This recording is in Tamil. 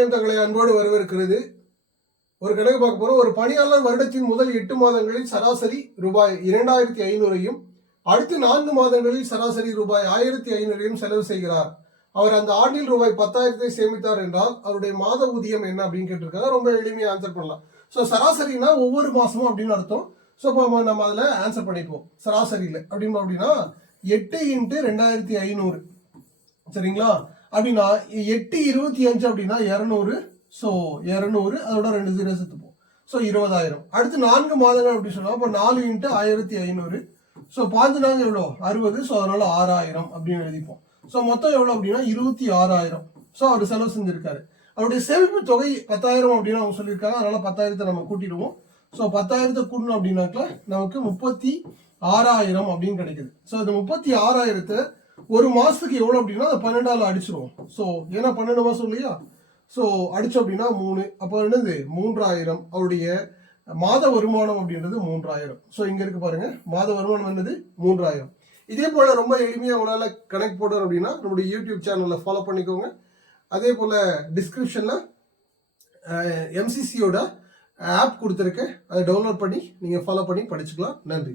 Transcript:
சமயம் தங்களை அன்போடு வரவேற்கிறது. ஒரு கணக்கு பார்க்க போறோம். ஒரு பணியாளர் வருடத்தின் முதல் எட்டு மாதங்களில் சராசரி ரூபாய் இரண்டாயிரத்தி ஐநூறையும் அடுத்து நான்கு மாதங்களில் சராசரி ரூபாய் ஆயிரத்தி ஐநூறையும் செலவு செய்கிறார். அவர் அந்த ஆண்டில் ரூபாய் பத்தாயிரத்தை சேமித்தார் என்றால் அவருடைய மாத ஊதியம் என்ன அப்படின்னு கேட்டிருக்காங்க. ரொம்ப எளிமையாக ஆன்சர் பண்ணலாம். ஸோ சராசரினா ஒவ்வொரு மாதமும் அப்படின்னு அர்த்தம். ஸோ இப்போ நம்ம அதில் ஆன்சர் பண்ணிக்குவோம் சராசரியில். அப்படின்னு அப்படின்னா எட்டு இன்ட்டு ரெண்டாயிரத்தி ஐநூறு. சரிங்களா? அப்படின்னா எட்டு இருபத்தி அஞ்சு அப்படின்னா இரநூறு. ஸோ இரநூறு அதோட ரெண்டு ஜீரோ சேர்த்துப்போம் ஸோ இருபதாயிரம். அடுத்து நான்கு மாதங்கள் அப்படி சொல்லுவோம் அப்போ நாலு இன்ட்டு ஆயிரத்தி ஐநூறு. ஸோ பாஞ்சு நாள் எவ்வளோ? அறுபது. ஸோ அதனால ஆறாயிரம் அப்படின்னு எழுதிப்போம். ஸோ மொத்தம் எவ்வளோ அப்படின்னா இருபத்தி ஆறாயிரம். ஸோ அவர் செலவு செஞ்சுருக்காரு. அவருடைய சேமிப்பு தொகை பத்தாயிரம் அப்படின்னு அவங்க சொல்லியிருக்காங்க. அதனால பத்தாயிரத்தை நம்ம கூட்டிடுவோம். ஸோ பத்தாயிரத்தை கூட்டணும் அப்படின்னாக்கா நமக்கு முப்பத்தி ஆறாயிரம் அப்படின்னு கிடைக்குது. ஸோ அந்த முப்பத்தி ஆறாயிரத்தை ஒரு மாதத்துக்கு எவ்வளோ அப்படின்னா அதை பன்னெண்டால் அடிச்சிருவோம். ஸோ ஏன்னா பன்னெண்டு மாதம் இல்லையா ஸோ அடித்தோம் அப்படின்னா மூணு. அப்போ என்னது? மூன்றாயிரம். அவருடைய மாத வருமானம் அப்படின்றது மூன்றாயிரம். ஸோ இங்கே இருக்கு பாருங்க. மாத வருமானம் என்னது? மூன்றாயிரம். இதே போல் ரொம்ப எளிமையாக உங்களால் கனெக்ட் போடுறோம் அப்படின்னா நம்முடைய யூடியூப் சேனலில் ஃபாலோ பண்ணிக்கோங்க. அதே போல் டிஸ்கிரிப்ஷனில் எம்சிசியோட ஆப் கொடுத்துருக்கேன். அதை டவுன்லோட் பண்ணி நீங்கள் ஃபாலோ பண்ணி படிச்சுக்கலாம். நன்றி.